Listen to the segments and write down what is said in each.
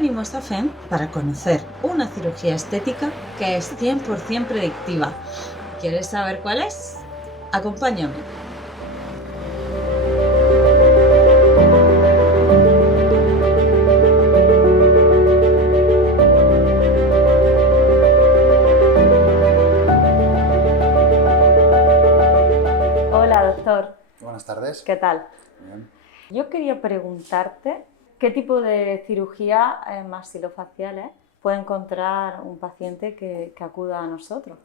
venimos a FEM para conocer una cirugía estética que es 100% predictiva. ¿Quieres saber cuál es? Acompáñame. Hola, doctor. Buenas tardes. ¿Qué tal? Bien. Yo quería preguntarte qué tipo de cirugía maxilofaciales puede encontrar un paciente que acuda a nosotros.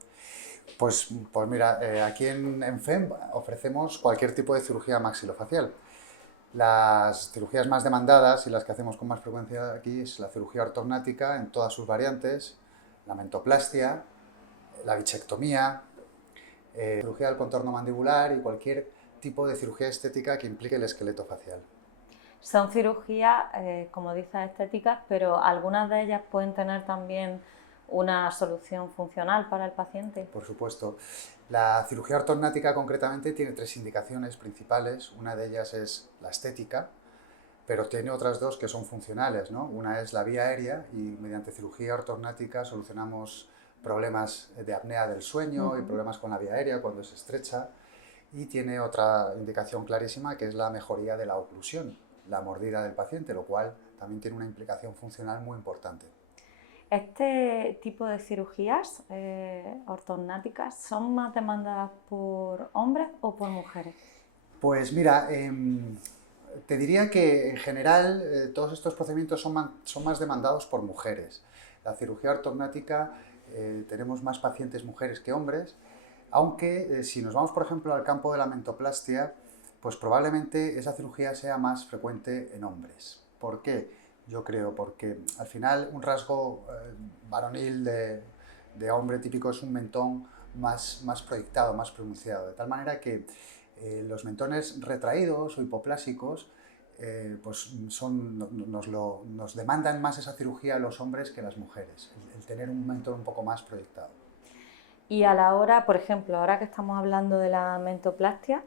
Pues mira, aquí en FEM ofrecemos cualquier tipo de cirugía maxilofacial. Las cirugías más demandadas y las que hacemos con más frecuencia aquí es la cirugía ortognática en todas sus variantes, la mentoplastia, la bichectomía, cirugía del contorno mandibular y cualquier tipo de cirugía estética que implique el esqueleto facial. Son cirugías, como dices, estéticas, pero algunas de ellas pueden tener también una solución funcional para el paciente. Por supuesto. La cirugía ortognática concretamente tiene tres indicaciones principales. Una de ellas es la estética, pero tiene otras dos que son funcionales, ¿no? Una es la vía aérea y mediante cirugía ortognática solucionamos problemas de apnea del sueño y problemas con la vía aérea cuando es estrecha. Y tiene otra indicación clarísima que es la mejoría de la oclusión, la mordida del paciente, lo cual también tiene una implicación funcional muy importante. Este tipo de cirugías ortognáticas son más demandadas por hombres o por mujeres. Pues mira, te diría que en general todos estos procedimientos son más demandados por mujeres. La cirugía ortognática tenemos más pacientes mujeres que hombres, aunque si nos vamos por ejemplo al campo de la mentoplastia, pues probablemente esa cirugía sea más frecuente en hombres. ¿Por qué? Yo creo porque al final un rasgo varonil de hombre típico es un mentón más proyectado, más pronunciado, de tal manera que los mentones retraídos o hipoplásicos nos demandan más esa cirugía a los hombres que a las mujeres, el tener un mentón un poco más proyectado. Y a la hora, por ejemplo, ahora que estamos hablando de la mentoplastia,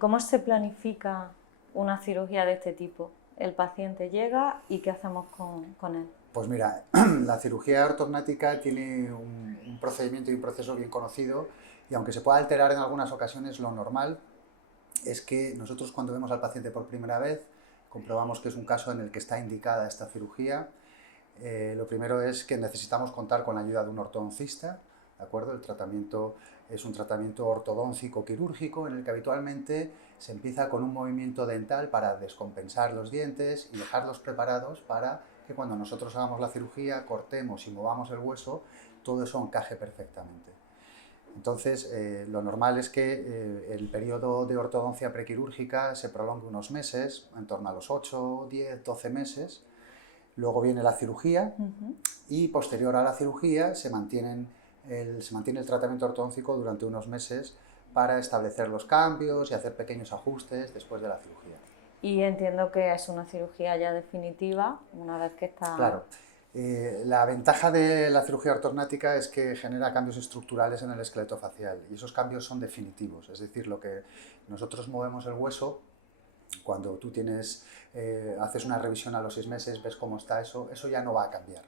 ¿cómo se planifica una cirugía de este tipo? El paciente llega y ¿qué hacemos con él? Pues mira, la cirugía ortognática tiene un procedimiento y un proceso bien conocido y aunque se pueda alterar en algunas ocasiones, lo normal es que nosotros cuando vemos al paciente por primera vez comprobamos que es un caso en el que está indicada esta cirugía. Lo primero es que necesitamos contar con la ayuda de un ortodoncista, ¿de acuerdo? El tratamiento es un tratamiento ortodóncico quirúrgico en el que habitualmente se empieza con un movimiento dental para descompensar los dientes y dejarlos preparados para que cuando nosotros hagamos la cirugía, cortemos y movamos el hueso, todo eso encaje perfectamente. Entonces, lo normal es que el periodo de ortodoncia prequirúrgica se prolongue unos meses, en torno a los 8, 10, 12 meses. Luego viene la cirugía y posterior a la cirugía se mantiene el tratamiento ortodóntico durante unos meses para establecer los cambios y hacer pequeños ajustes después de la cirugía. Y entiendo que es una cirugía ya definitiva, una vez que está... Claro. La ventaja de la cirugía ortognática es que genera cambios estructurales en el esqueleto facial y esos cambios son definitivos, es decir, lo que nosotros movemos el hueso, cuando tú haces una revisión a los 6 meses, ves cómo está eso ya no va a cambiar.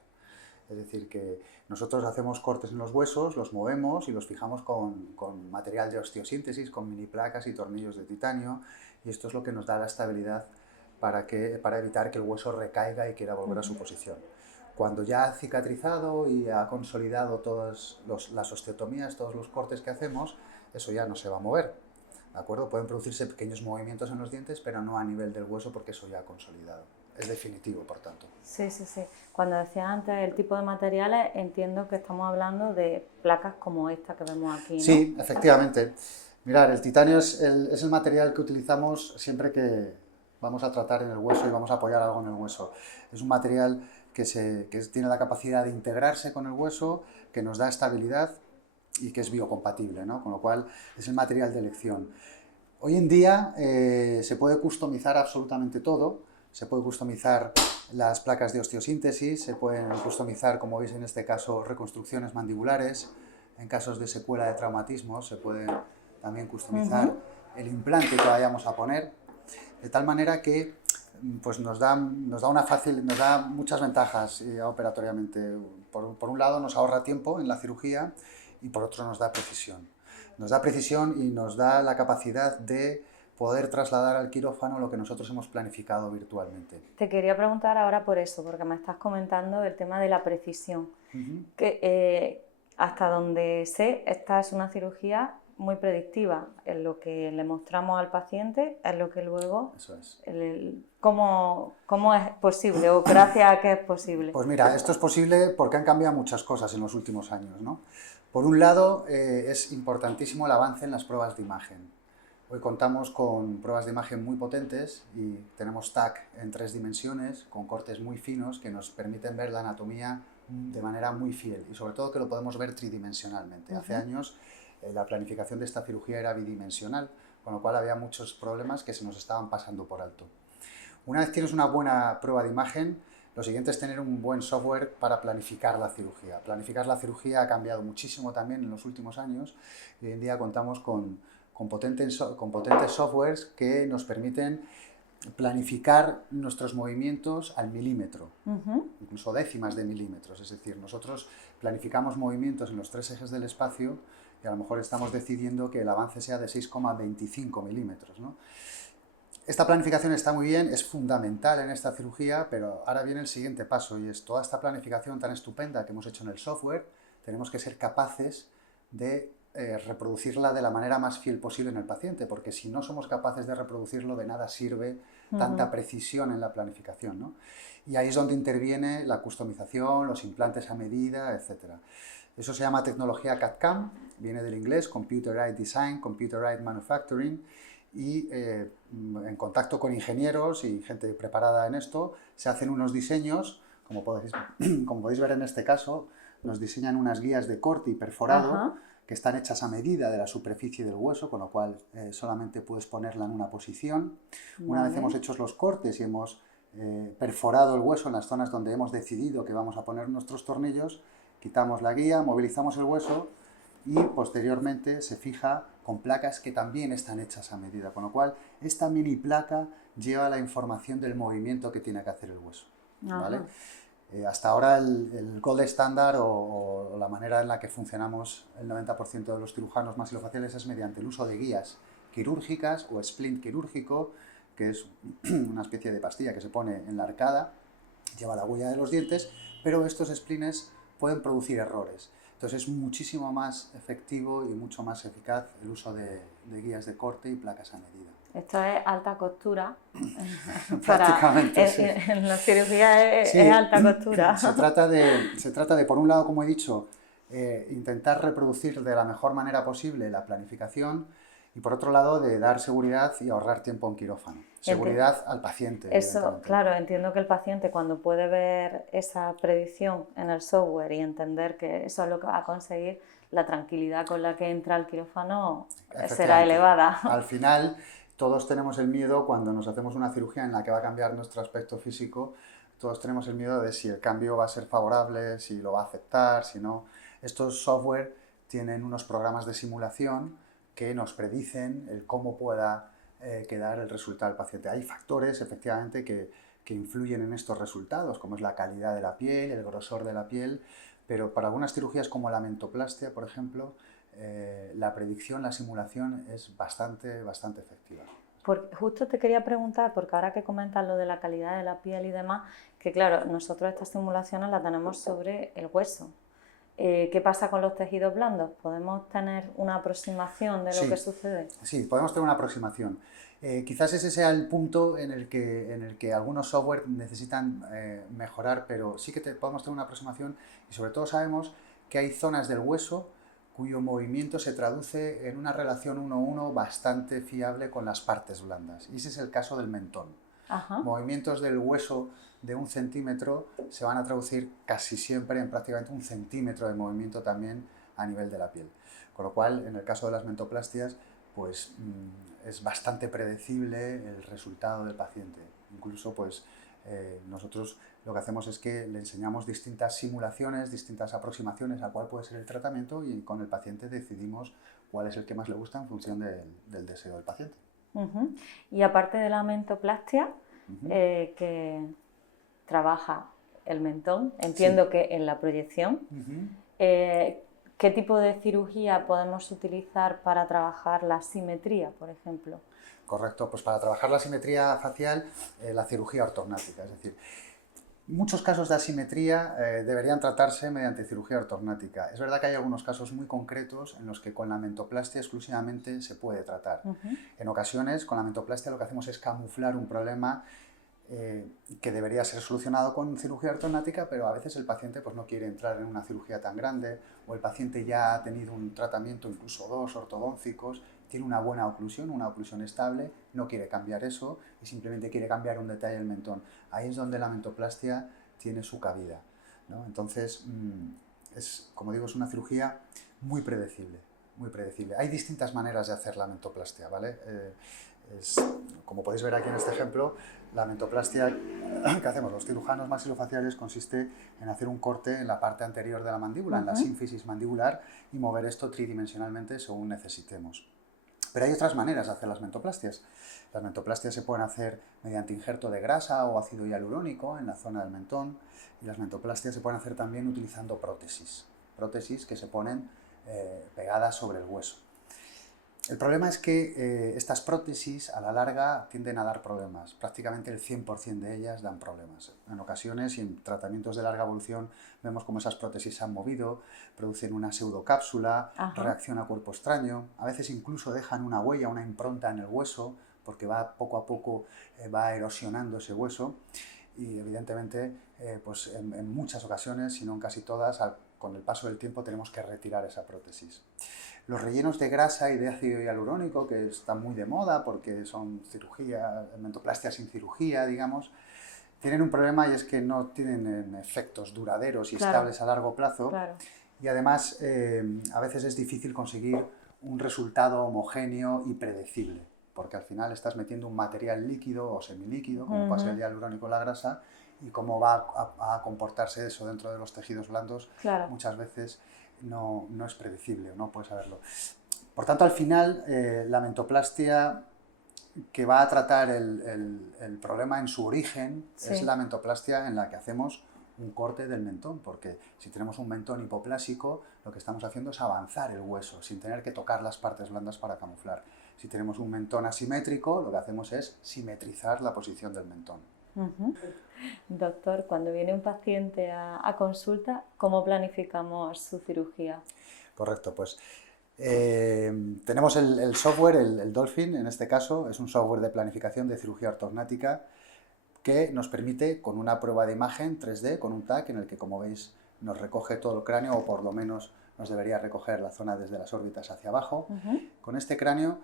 Es decir, que nosotros hacemos cortes en los huesos, los movemos y los fijamos con material de osteosíntesis, con mini placas y tornillos de titanio, y esto es lo que nos da la estabilidad para evitar que el hueso recaiga y quiera volver a su posición. Cuando ya ha cicatrizado y ha consolidado todas las osteotomías, todos los cortes que hacemos, eso ya no se va a mover, ¿de acuerdo? Pueden producirse pequeños movimientos en los dientes, pero no a nivel del hueso porque eso ya ha consolidado. Es definitivo, por tanto. Sí. Cuando decías antes el tipo de materiales, entiendo que estamos hablando de placas como esta que vemos aquí, ¿no? Sí, efectivamente. Mirad, el titanio es el material que utilizamos siempre que vamos a tratar en el hueso y vamos a apoyar algo en el hueso. Es un material que tiene la capacidad de integrarse con el hueso, que nos da estabilidad y que es biocompatible, ¿no? Con lo cual es el material de elección. Hoy en día se puede customizar absolutamente todo, se puede customizar las placas de osteosíntesis, se pueden customizar, como veis en este caso, reconstrucciones mandibulares, en casos de secuela de traumatismos se puede también customizar el implante que vayamos a poner, de tal manera que pues nos da muchas ventajas operatoriamente. Por un lado nos ahorra tiempo en la cirugía y por otro nos da precisión. Nos da precisión y nos da la capacidad de poder trasladar al quirófano lo que nosotros hemos planificado virtualmente. Te quería preguntar ahora por eso, porque me estás comentando el tema de la precisión. Hasta donde sé, esta es una cirugía muy predictiva. En lo que le mostramos al paciente es lo que luego... Eso es. ¿Cómo es posible o gracias a qué es posible? Pues mira, esto es posible porque han cambiado muchas cosas en los últimos años, ¿no? Por un lado, es importantísimo el avance en las pruebas de imagen. Hoy contamos con pruebas de imagen muy potentes y tenemos TAC en 3 dimensiones, con cortes muy finos que nos permiten ver la anatomía de manera muy fiel y sobre todo que lo podemos ver tridimensionalmente. Hace años la planificación de esta cirugía era bidimensional, con lo cual había muchos problemas que se nos estaban pasando por alto. Una vez tienes una buena prueba de imagen, lo siguiente es tener un buen software para planificar la cirugía. Planificar la cirugía ha cambiado muchísimo también en los últimos años y hoy en día contamos con potentes softwares que nos permiten planificar nuestros movimientos al milímetro, incluso décimas de milímetros. Es decir, nosotros planificamos movimientos en los 3 ejes del espacio y a lo mejor estamos decidiendo que el avance sea de 6,25 milímetros, ¿no? Esta planificación está muy bien, es fundamental en esta cirugía, pero ahora viene el siguiente paso y es toda esta planificación tan estupenda que hemos hecho en el software, tenemos que ser capaces de reproducirla de la manera más fiel posible en el paciente, porque si no somos capaces de reproducirlo, de nada sirve tanta precisión en la planificación, ¿no? Y ahí es donde interviene la customización, los implantes a medida, etc. Eso se llama tecnología CAD/CAM, viene del inglés Computer Aided Design, Computer Aided Manufacturing, y en contacto con ingenieros y gente preparada en esto, se hacen unos diseños, como podéis ver en este caso, nos diseñan unas guías de corte y perforado, que están hechas a medida de la superficie del hueso, con lo cual solamente puedes ponerla en una posición. Una vez hemos hecho los cortes y hemos perforado el hueso en las zonas donde hemos decidido que vamos a poner nuestros tornillos, quitamos la guía, movilizamos el hueso y posteriormente se fija con placas que también están hechas a medida, con lo cual esta mini placa lleva la información del movimiento que tiene que hacer el hueso, ¿vale? Hasta ahora el gold estándar o la manera en la que funcionamos el 90% de los cirujanos maxilofaciales es mediante el uso de guías quirúrgicas o splint quirúrgico, que es una especie de pastilla que se pone en la arcada, lleva la huella de los dientes, pero estos splints pueden producir errores. Entonces es muchísimo más efectivo y mucho más eficaz el uso de guías de corte y placas a medida. Esto es alta costura. Prácticamente, sí. En la cirugía es alta costura. Se trata de, por un lado, como he dicho, intentar reproducir de la mejor manera posible la planificación y, por otro lado, de dar seguridad y ahorrar tiempo en quirófano. Seguridad al paciente. Eso, claro, entiendo que el paciente, cuando puede ver esa predicción en el software y entender que eso es lo que va a conseguir, la tranquilidad con la que entra al quirófano será elevada. Al final, todos tenemos el miedo cuando nos hacemos una cirugía en la que va a cambiar nuestro aspecto físico, todos tenemos el miedo de si el cambio va a ser favorable, si lo va a aceptar, si no. Estos software tienen unos programas de simulación que nos predicen el cómo pueda quedar el resultado del paciente. Hay factores, efectivamente, que influyen en estos resultados, como es la calidad de la piel, el grosor de la piel, pero para algunas cirugías como la mentoplastia, por ejemplo, la predicción, la simulación es bastante efectiva. Justo te quería preguntar, porque ahora que comentas lo de la calidad de la piel y demás, que claro, nosotros estas simulaciones las tenemos sobre el hueso. ¿Qué pasa con los tejidos blandos? ¿Podemos tener una aproximación de lo que sucede? Sí, podemos tener una aproximación. Quizás ese sea el punto en el que algunos software necesitan mejorar, pero sí que podemos tener una aproximación y sobre todo sabemos que hay zonas del hueso cuyo movimiento se traduce en una relación 1:1 bastante fiable con las partes blandas. Y ese es el caso del mentón. Movimientos del hueso de 1 centímetro se van a traducir casi siempre en prácticamente 1 centímetro de movimiento también a nivel de la piel. Con lo cual, en el caso de las mentoplastias, pues es bastante predecible el resultado del paciente. Incluso, pues nosotros lo que hacemos es que le enseñamos distintas simulaciones, distintas aproximaciones a cuál puede ser el tratamiento y con el paciente decidimos cuál es el que más le gusta en función del deseo del paciente. Y aparte de la mentoplastia, que trabaja el mentón, entiendo que en la proyección. ¿Qué tipo de cirugía podemos utilizar para trabajar la simetría, por ejemplo? Correcto, pues para trabajar la simetría facial, la cirugía ortognática, es decir, muchos casos de asimetría deberían tratarse mediante cirugía ortognática. Es verdad que hay algunos casos muy concretos en los que con la mentoplastia exclusivamente se puede tratar. En ocasiones, con la mentoplastia lo que hacemos es camuflar un problema que debería ser solucionado con cirugía ortognática, pero a veces el paciente pues, no quiere entrar en una cirugía tan grande, o el paciente ya ha tenido un tratamiento, incluso 2 ortodóncicos, tiene una buena oclusión, una oclusión estable, no quiere cambiar eso y simplemente quiere cambiar un detalle del mentón. Ahí es donde la mentoplastia tiene su cabida, ¿no? Entonces, como digo, es una cirugía muy predecible, muy predecible. Hay distintas maneras de hacer la mentoplastia, ¿vale? Como podéis ver aquí en este ejemplo, la mentoplastia que hacemos los cirujanos maxilofaciales consiste en hacer un corte en la parte anterior de la mandíbula, en la sínfisis mandibular, y mover esto tridimensionalmente según necesitemos. Pero hay otras maneras de hacer las mentoplastias. Las mentoplastias se pueden hacer mediante injerto de grasa o ácido hialurónico en la zona del mentón, y las mentoplastias se pueden hacer también utilizando prótesis que se ponen pegadas sobre el hueso. El problema es que estas prótesis a la larga tienden a dar problemas. Prácticamente el 100% de ellas dan problemas. En ocasiones y en tratamientos de larga evolución vemos cómo esas prótesis se han movido, producen una pseudocápsula, reacciona a cuerpo extraño, a veces incluso dejan una huella, una impronta en el hueso, porque poco a poco va erosionando ese hueso, y evidentemente pues en muchas ocasiones, si no en casi todas, con el paso del tiempo tenemos que retirar esa prótesis. Los rellenos de grasa y de ácido hialurónico, que están muy de moda porque son mentoplastia sin cirugía, digamos, tienen un problema, y es que no tienen efectos duraderos y estables a largo plazo, y además a veces es difícil conseguir un resultado homogéneo y predecible, porque al final estás metiendo un material líquido o semilíquido, como puede ser el hialurónico o la grasa, y cómo va a comportarse eso dentro de los tejidos blandos, muchas veces no es predecible, no puedes saberlo. Por tanto, al final, la mentoplastia que va a tratar el problema en su origen es la mentoplastia en la que hacemos un corte del mentón, porque si tenemos un mentón hipoplásico, lo que estamos haciendo es avanzar el hueso, sin tener que tocar las partes blandas para camuflar. Si tenemos un mentón asimétrico, lo que hacemos es simetrizar la posición del mentón. Doctor, cuando viene un paciente a consulta, ¿cómo planificamos su cirugía? Correcto, pues tenemos el software, el Dolphin, en este caso, es un software de planificación de cirugía ortognática que nos permite, con una prueba de imagen 3D, con un TAC, en el que, como veis, nos recoge todo el cráneo, o por lo menos nos debería recoger la zona desde las órbitas hacia abajo. Con este cráneo,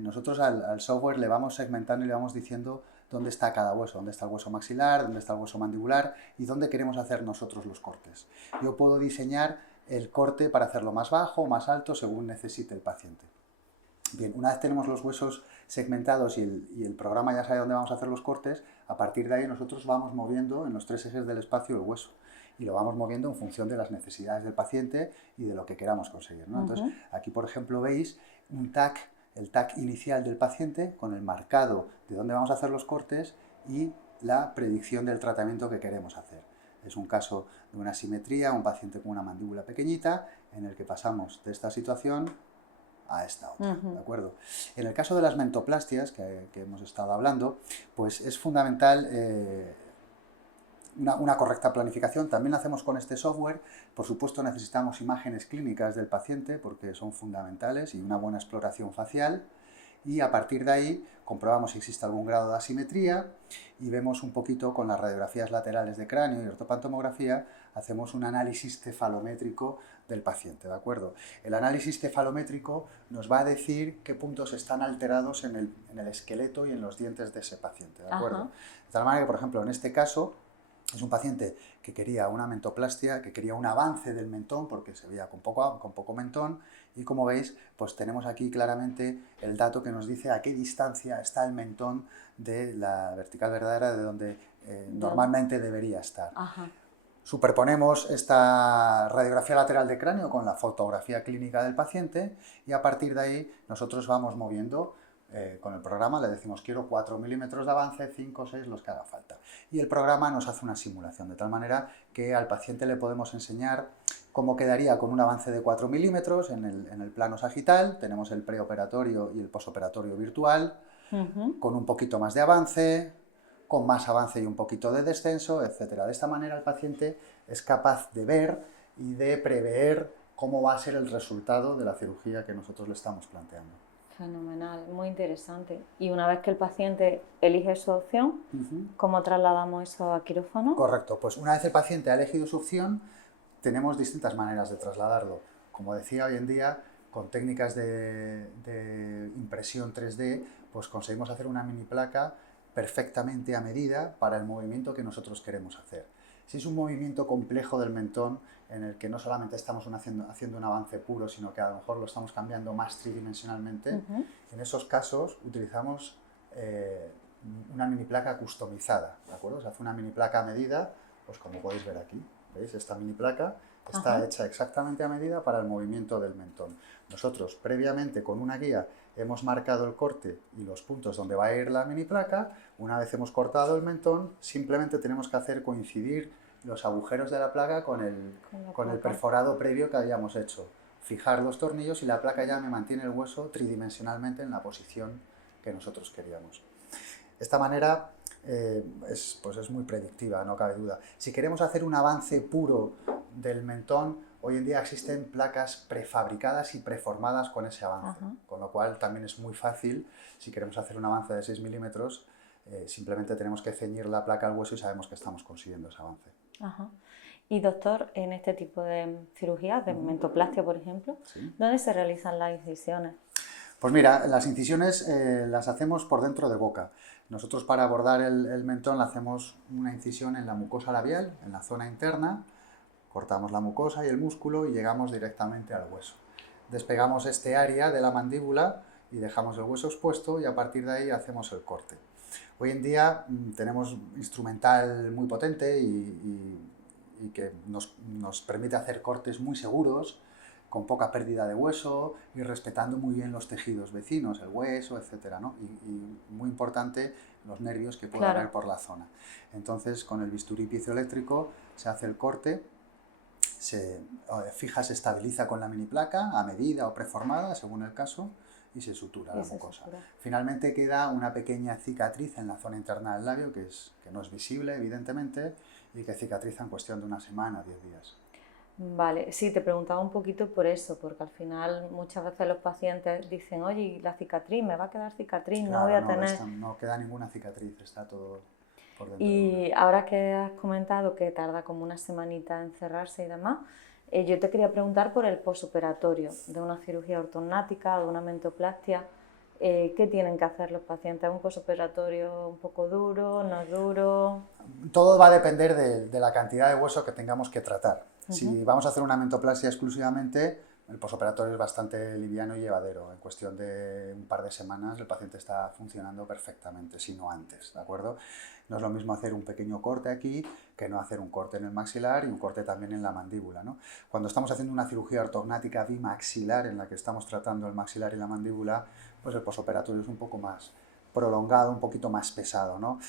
nosotros al software le vamos segmentando y le vamos diciendo dónde está cada hueso, dónde está el hueso maxilar, dónde está el hueso mandibular y dónde queremos hacer nosotros los cortes. Yo puedo diseñar el corte para hacerlo más bajo o más alto según necesite el paciente. Bien, una vez tenemos los huesos segmentados y el programa ya sabe dónde vamos a hacer los cortes, a partir de ahí nosotros vamos moviendo en los 3 ejes del espacio el hueso, y lo vamos moviendo en función de las necesidades del paciente y de lo que queramos conseguir, ¿no? Entonces, aquí, por ejemplo, veis un TAC, el TAC inicial del paciente, con el marcado de dónde vamos a hacer los cortes y la predicción del tratamiento que queremos hacer. Es un caso de una asimetría, un paciente con una mandíbula pequeñita, en el que pasamos de esta situación a esta otra, ¿de acuerdo? En el caso de las mentoplastias, que hemos estado hablando, pues es fundamental una correcta planificación. También la hacemos con este software. Por supuesto, necesitamos imágenes clínicas del paciente porque son fundamentales, y una buena exploración facial, y a partir de ahí comprobamos si existe algún grado de asimetría y vemos un poquito con las radiografías laterales de cráneo y ortopantomografía, hacemos un análisis cefalométrico del paciente, ¿de acuerdo? El análisis cefalométrico nos va a decir qué puntos están alterados en el esqueleto y en los dientes de ese paciente, ¿de acuerdo? De tal manera que, por ejemplo, en este caso, es un paciente que quería una mentoplastia, que quería un avance del mentón porque se veía con poco mentón, y como veis, pues tenemos aquí claramente el dato que nos dice a qué distancia está el mentón de la vertical verdadera, de donde normalmente debería estar. Superponemos esta radiografía lateral de cráneo con la fotografía clínica del paciente, y a partir de ahí nosotros vamos moviendo con el programa le decimos quiero 4 milímetros de avance, 5 o 6, los que haga falta. Y el programa nos hace una simulación, de tal manera que al paciente le podemos enseñar cómo quedaría con un avance de 4 milímetros en el plano sagital. Tenemos el preoperatorio y el posoperatorio virtual, con un poquito más de avance, con más avance y un poquito de descenso, etc. De esta manera el paciente es capaz de ver y de prever cómo va a ser el resultado de la cirugía que nosotros le estamos planteando. Fenomenal, muy interesante. Y una vez que el paciente elige su opción, ¿cómo trasladamos eso a quirófano? Correcto, pues una vez el paciente ha elegido su opción, tenemos distintas maneras de trasladarlo. Como decía, hoy en día, con técnicas de impresión 3D, pues conseguimos hacer una mini placa perfectamente a medida para el movimiento que nosotros queremos hacer. Si es un movimiento complejo del mentón, en el que no solamente estamos haciendo un avance puro, sino que a lo mejor lo estamos cambiando más tridimensionalmente, en esos casos utilizamos una mini placa customizada, ¿de acuerdo? Se hace una mini placa a medida, pues como podéis ver aquí, ¿veis? Esta mini placa está hecha exactamente a medida para el movimiento del mentón. Nosotros, previamente, con una guía, hemos marcado el corte y los puntos donde va a ir la mini placa. Una vez hemos cortado el mentón, simplemente tenemos que hacer coincidir los agujeros de la placa con el perforado previo que habíamos hecho. Fijar los tornillos y la placa ya me mantiene el hueso tridimensionalmente en la posición que nosotros queríamos. De esta manera es muy predictiva, no cabe duda. Si queremos hacer un avance puro del mentón, hoy en día existen placas prefabricadas y preformadas con ese avance, con lo cual también es muy fácil. Si queremos hacer un avance de 6 milímetros, simplemente tenemos que ceñir la placa al hueso y sabemos que estamos consiguiendo ese avance. Y doctor, en este tipo de cirugías, de mentoplastia por ejemplo, ¿dónde se realizan las incisiones? Pues mira, las incisiones las hacemos por dentro de boca. Nosotros para abordar el mentón le hacemos una incisión en la mucosa labial, en la zona interna, cortamos la mucosa y el músculo y llegamos directamente al hueso. Despegamos este área de la mandíbula y dejamos el hueso expuesto y a partir de ahí hacemos el corte. Hoy en día tenemos instrumental muy potente y que nos permite hacer cortes muy seguros, con poca pérdida de hueso y respetando muy bien los tejidos vecinos, el hueso, etc., ¿no? Y muy importante, los nervios que pueda haber por la zona. Entonces, con el bisturí piezoeléctrico se hace el corte, se estabiliza con la mini placa a medida o preformada, según el caso, y se sutura la mucosa. Finalmente queda una pequeña cicatriz en la zona interna del labio, que no es visible, evidentemente, y que cicatriza en cuestión de una semana, 10 días. Vale, sí, te preguntaba un poquito por eso, porque al final muchas veces los pacientes dicen, oye, ¿y la cicatriz? ¿Me va a quedar cicatriz? Claro, no voy a tener... No queda ninguna cicatriz, está todo por dentro. Y ahora que has comentado que tarda como una semanita en cerrarse y demás, yo te quería preguntar por el posoperatorio de una cirugía ortognática o de una mentoplastia. ¿Qué tienen que hacer los pacientes? ¿Es un posoperatorio un poco duro, no es duro? Todo va a depender de la cantidad de hueso que tengamos que tratar. Si vamos a hacer una mentoplastia exclusivamente, el posoperatorio es bastante liviano y llevadero. En cuestión de un par de semanas el paciente está funcionando perfectamente, si no antes, ¿de acuerdo? No es lo mismo hacer un pequeño corte aquí que no hacer un corte en el maxilar y un corte también en la mandíbula, ¿no? Cuando estamos haciendo una cirugía ortognática bimaxilar en la que estamos tratando el maxilar y la mandíbula, pues el posoperatorio es un poco más prolongado, un poquito más pesado, ¿no?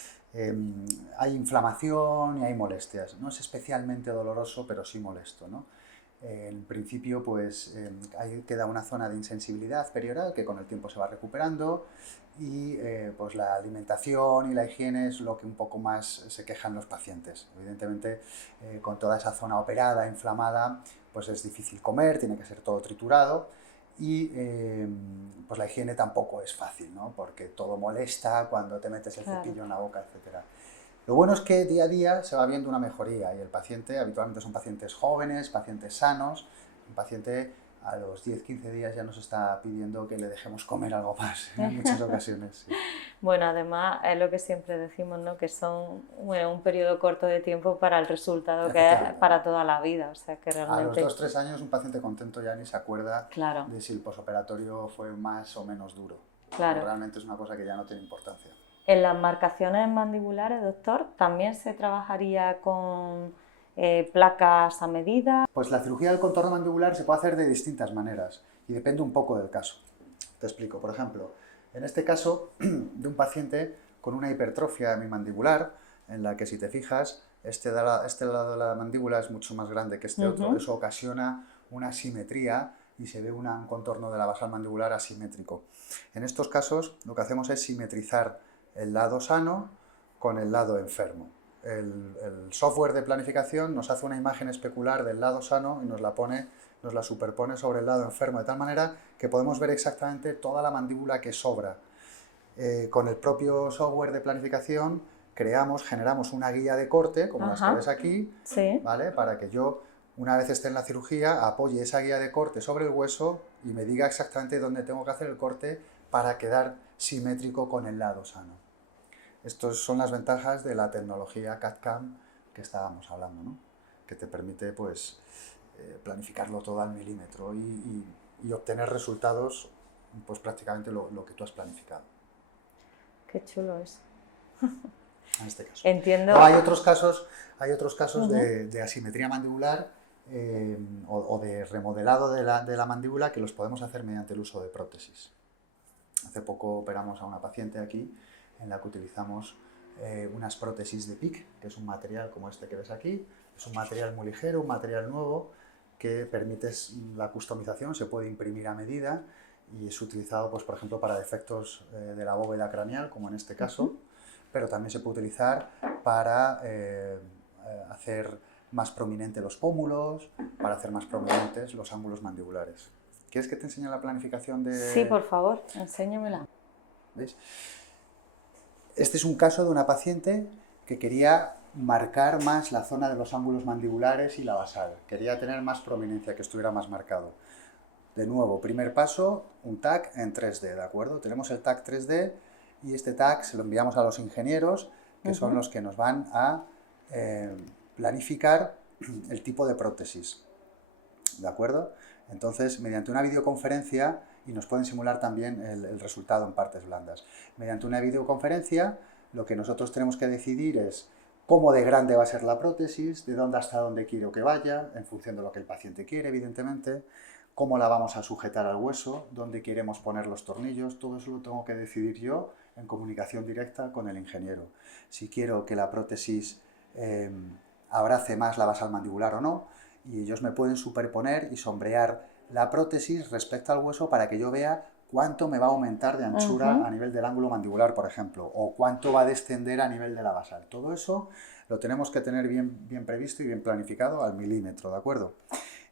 Hay inflamación y hay molestias. No es especialmente doloroso, pero sí molesto, ¿no? En principio, pues ahí queda una zona de insensibilidad perioral que con el tiempo se va recuperando y pues la alimentación y la higiene es lo que un poco más se quejan los pacientes. Evidentemente, con toda esa zona operada, inflamada, pues es difícil comer, tiene que ser todo triturado. Y pues la higiene tampoco es fácil, ¿no? Porque todo molesta cuando te metes el cepillo en la boca, etc. Lo bueno es que día a día se va viendo una mejoría y el paciente, habitualmente son pacientes jóvenes, pacientes sanos, un paciente a los 10-15 días ya nos está pidiendo que le dejemos comer algo más en muchas ocasiones. Sí. Bueno, además es lo que siempre decimos, ¿no? Que son un periodo corto de tiempo para el resultado que es para toda la vida. O sea, que realmente... A los 2-3 años un paciente contento ya ni se acuerda de si el posoperatorio fue más o menos duro. Realmente es una cosa que ya no tiene importancia. En las marcaciones mandibulares, doctor, ¿también se trabajaría con placas a medida? Pues la cirugía del contorno mandibular se puede hacer de distintas maneras y depende un poco del caso. Te explico, por ejemplo, En este caso, de un paciente con una hipertrofia hemimandibular, en la que si te fijas, este lado de la mandíbula es mucho más grande que este otro. Eso ocasiona una asimetría y se ve un contorno de la basal mandibular asimétrico. En estos casos, lo que hacemos es simetrizar el lado sano con el lado enfermo. El software de planificación nos hace una imagen especular del lado sano y nos la superpone sobre el lado enfermo, de tal manera que podemos ver exactamente toda la mandíbula que sobra. Con el propio software de planificación generamos una guía de corte, como las que ves aquí, sí, ¿vale? Para que yo, una vez esté en la cirugía, apoye esa guía de corte sobre el hueso y me diga exactamente dónde tengo que hacer el corte para quedar simétrico con el lado sano. Estas son las ventajas de la tecnología CAD/CAM que estábamos hablando, ¿no? Que te permite pues, planificarlo todo al milímetro y obtener resultados pues, prácticamente lo que tú has planificado. Qué chulo es. En este caso. Entiendo. No, hay otros casos de asimetría mandibular o de remodelado de la mandíbula que los podemos hacer mediante el uso de prótesis. Hace poco operamos a una paciente aquí en la que utilizamos unas prótesis de PIC, que es un material como este que ves aquí. Es un material muy ligero, un material nuevo que permite la customización, se puede imprimir a medida y es utilizado, pues, por ejemplo, para defectos de la bóveda craneal, como en este caso, pero también se puede utilizar para hacer más prominentes los pómulos, para hacer más prominentes los ángulos mandibulares. ¿Quieres que te enseñe la planificación de...? Sí, por favor, enséñamela. ¿Veis? Este es un caso de una paciente que quería marcar más la zona de los ángulos mandibulares y la basal. Quería tener más prominencia, que estuviera más marcado. De nuevo, primer paso, un TAC en 3D, ¿de acuerdo? Tenemos el TAC 3D y este TAC se lo enviamos a los ingenieros, que son los que nos van a planificar el tipo de prótesis, ¿de acuerdo? Entonces, mediante una videoconferencia, y nos pueden simular también el resultado en partes blandas, mediante una videoconferencia, lo que nosotros tenemos que decidir es cómo de grande va a ser la prótesis, de dónde hasta dónde quiero que vaya, en función de lo que el paciente quiere, evidentemente, cómo la vamos a sujetar al hueso, dónde queremos poner los tornillos, todo eso lo tengo que decidir yo en comunicación directa con el ingeniero. Si quiero que la prótesis abrace más la basal mandibular o no, y ellos me pueden superponer y sombrear la prótesis respecto al hueso para que yo vea cuánto me va a aumentar de anchura a nivel del ángulo mandibular, por ejemplo, o cuánto va a descender a nivel de la basal. Todo eso lo tenemos que tener bien previsto y bien planificado al milímetro, ¿de acuerdo?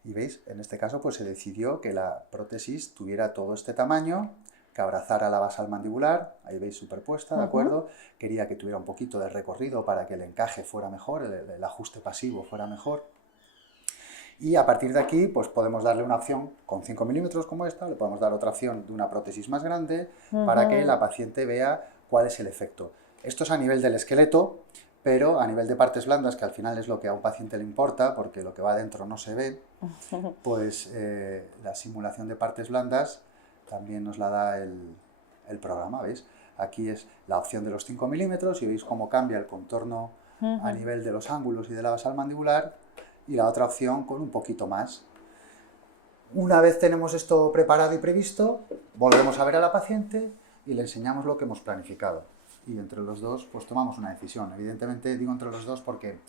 Y veis, en este caso pues se decidió que la prótesis tuviera todo este tamaño, que abrazara la basal mandibular, ahí veis superpuesta, ¿de acuerdo? Quería que tuviera un poquito de recorrido para que el encaje fuera mejor, el ajuste pasivo fuera mejor. Y a partir de aquí, pues podemos darle una opción con 5 milímetros como esta, le podemos dar otra opción de una prótesis más grande para que la paciente vea cuál es el efecto. Esto es a nivel del esqueleto, pero a nivel de partes blandas, que al final es lo que a un paciente le importa, porque lo que va adentro no se ve, pues la simulación de partes blandas también nos la da el programa, ¿veis? Aquí es la opción de los 5 milímetros y veis cómo cambia el contorno a nivel de los ángulos y de la basal mandibular, y la otra opción con un poquito más. Una vez tenemos esto preparado y previsto, volvemos a ver a la paciente y le enseñamos lo que hemos planificado. Y entre los dos, pues tomamos una decisión. Evidentemente digo entre los dos porque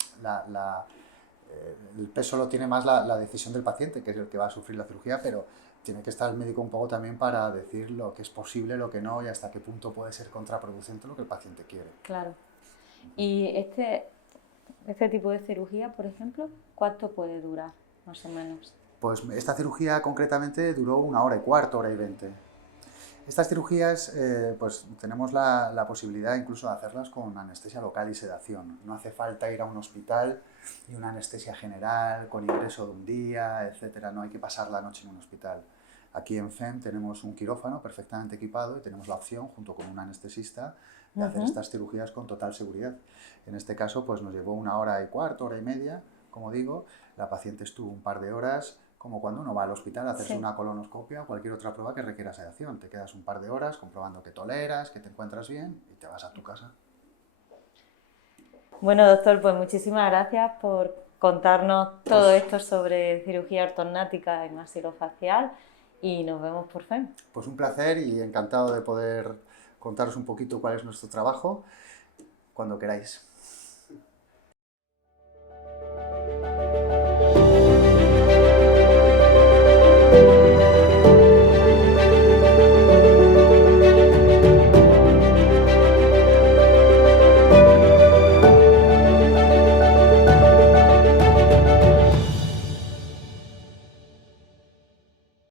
el peso lo tiene más la decisión del paciente, que es el que va a sufrir la cirugía, pero tiene que estar el médico un poco también para decir lo que es posible, lo que no, y hasta qué punto puede ser contraproducente lo que el paciente quiere. Claro. Y este tipo de cirugía, por ejemplo, ¿cuánto puede durar, más o menos? Pues esta cirugía concretamente duró 1 hora y cuarto, 1 hora y 20. Estas cirugías, pues tenemos la posibilidad incluso de hacerlas con anestesia local y sedación. No hace falta ir a un hospital y una anestesia general con ingreso de un día, etcétera. No hay que pasar la noche en un hospital. Aquí en FEM tenemos un quirófano perfectamente equipado y tenemos la opción, junto con un anestesista, de hacer estas cirugías con total seguridad. En este caso, pues nos llevó 1 hora y cuarto, 1 hora y media, como digo. La paciente estuvo un par de horas, como cuando uno va al hospital a hacerse una colonoscopia o cualquier otra prueba que requiera sedación. Te quedas un par de horas comprobando que toleras, que te encuentras bien y te vas a tu casa. Bueno, doctor, pues muchísimas gracias por contarnos todo esto sobre cirugía ortognática y maxilofacial y nos vemos por FEM. Pues un placer y encantado de poder contaros un poquito cuál es nuestro trabajo cuando queráis.